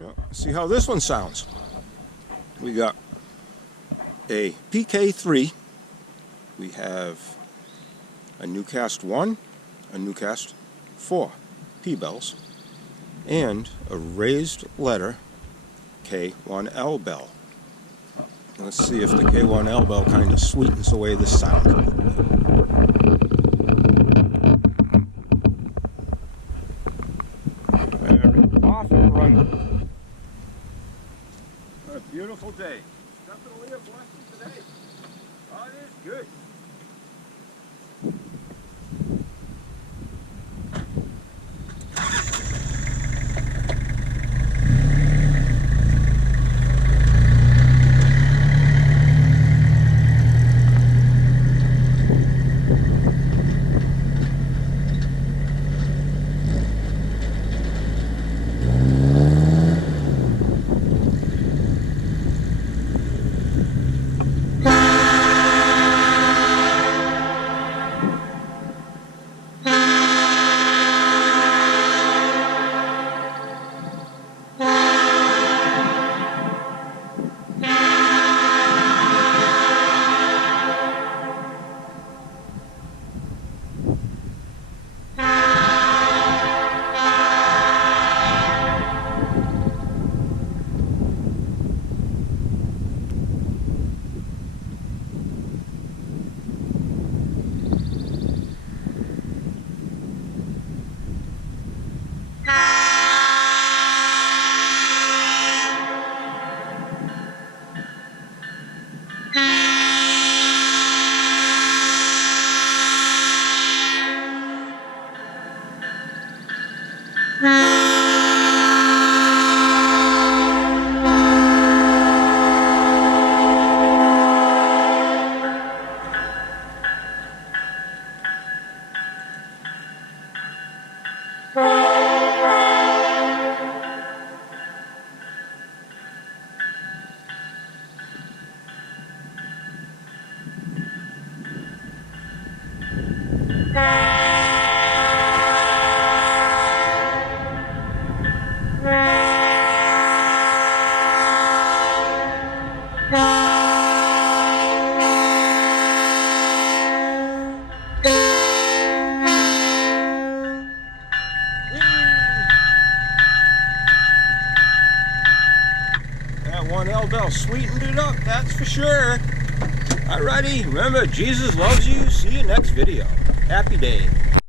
Yeah, see how this one sounds. We got a PK3. We have a Newcast 1, a Newcast 4 P-bells, and a raised letter K1L bell. Let's see if the K1L bell kind of sweetens away the sound a little bit. Off and running. What a beautiful day. Definitely a blessing today. Oh, it is good. That 1L bell sweetened it up, that's for sure. Alrighty, remember, Jesus loves you. See you next video. Happy day.